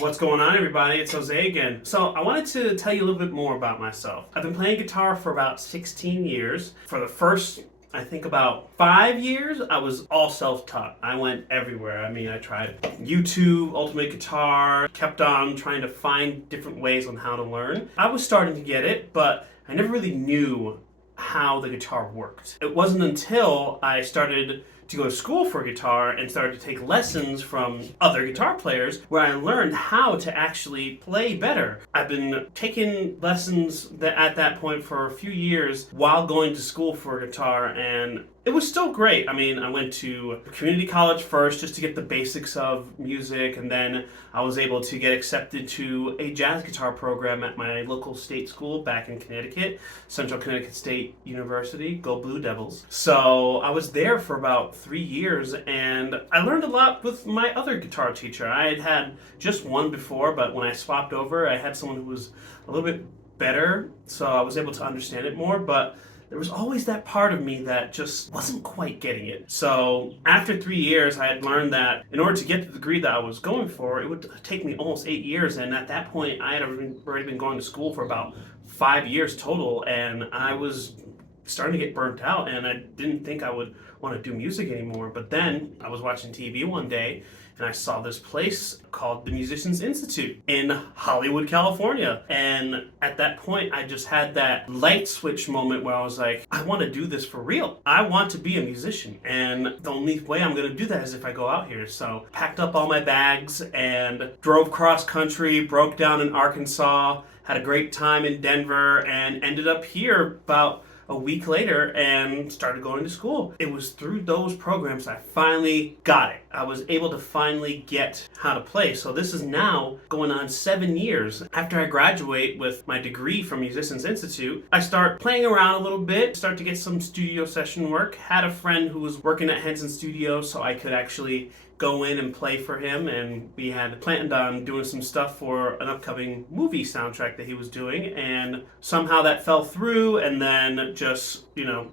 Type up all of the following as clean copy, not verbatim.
What's going on, everybody? It's Jose again. So I wanted to tell you a little bit more about myself. I've been playing guitar for about 16 years. For the first, I think about 5 years, I was all self-taught. I went everywhere. I tried YouTube, Ultimate Guitar, kept on trying to find different ways on how to learn. I was starting to get it, but I never really knew how the guitar worked. It wasn't until I started to go to school for guitar and started to take lessons from other guitar players where I learned how to actually play better. I've been taking lessons at that point for a few years while going to school for guitar, and it was still great. I went to community college first just to get the basics of music, and then I was able to get accepted to a jazz guitar program at my local state school back in Connecticut, Central Connecticut State University, go Blue Devils. So I was there for about 3 years, and I learned a lot with my other guitar teacher. I had had just one before, but when I swapped over, I had someone who was a little bit better, so I was able to understand it more, but there was always that part of me that just wasn't quite getting it. So after 3 years, I had learned that in order to get the degree that I was going for, it would take me almost 8 years. And at that point, I had already been going to school for about 5 years total. And I was starting to get burnt out, and I didn't think I would want to do music anymore. But then I was watching TV one day, and I saw this place called the Musicians Institute in Hollywood, California. And at that point, I just had that light switch moment where I was like, I want to do this for real. I want to be a musician. And the only way I'm going to do that is if I go out here. So packed up all my bags and drove cross country, broke down in Arkansas, had a great time in Denver, and ended up here about a week later and started going to school. It was through those programs I finally got it. I was able to finally get how to play. So this is now going on 7 years. After I graduate with my degree from Musicians Institute, I start playing around a little bit, start to get some studio session work. Had a friend who was working at Henson Studio, so I could actually go in and play for him, and we had planned on doing some stuff for an upcoming movie soundtrack that he was doing, and somehow that fell through. And then just,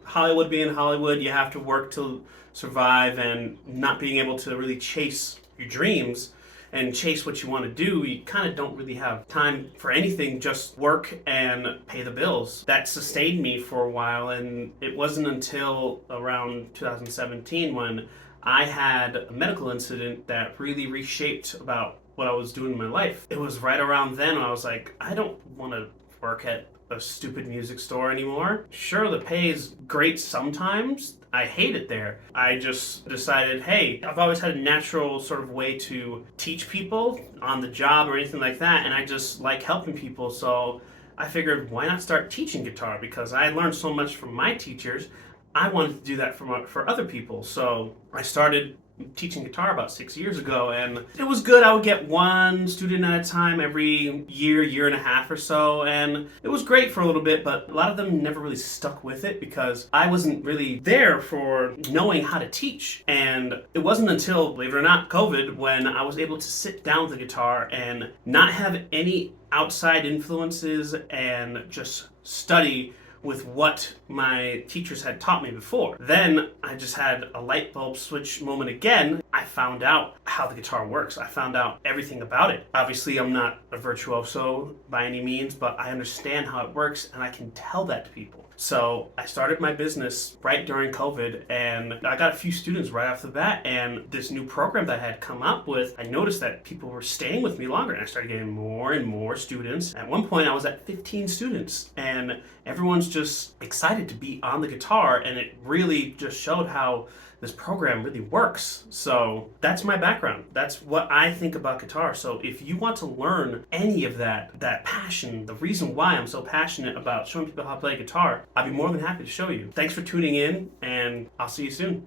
Hollywood being Hollywood, you have to work to survive, and not being able to really chase your dreams and chase what you want to do, you kind of don't really have time for anything, just work and pay the bills. That sustained me for a while, and it wasn't until around 2017 when I had a medical incident that really reshaped about what I was doing in my life. It was right around then when I was like, I don't want to work at a stupid music store anymore. Sure, the pay is great sometimes. I hate it there. I just decided, hey, I've always had a natural sort of way to teach people on the job or anything like that, and I just like helping people. So I figured, why not start teaching guitar? Because I learned so much from my teachers. I wanted to do that for other people. So I started teaching guitar about 6 years ago, and it was good. I would get one student at a time every year and a half or so, and it was great for a little bit, but a lot of them never really stuck with it because I wasn't really there for knowing how to teach. And it wasn't until, believe it or not, COVID, when I was able to sit down with the guitar and not have any outside influences and just study with what my teachers had taught me before. Then I just had a light bulb switch moment again. I found out how the guitar works. I found out everything about it. Obviously, I'm not a virtuoso by any means, but I understand how it works, and I can tell that to people. So I started my business right during COVID, and I got a few students right off the bat, and this new program that I had come up with, I noticed that people were staying with me longer, and I started getting more and more students. At one point, I was at 15 students, and everyone's just excited to be on the guitar, and it really just showed how this program really works. So that's my background. That's what I think about guitar. So if you want to learn any of that passion, the reason why I'm so passionate about showing people how to play guitar, I'd be more than happy to show you. Thanks for tuning in, and I'll see you soon.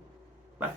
Bye.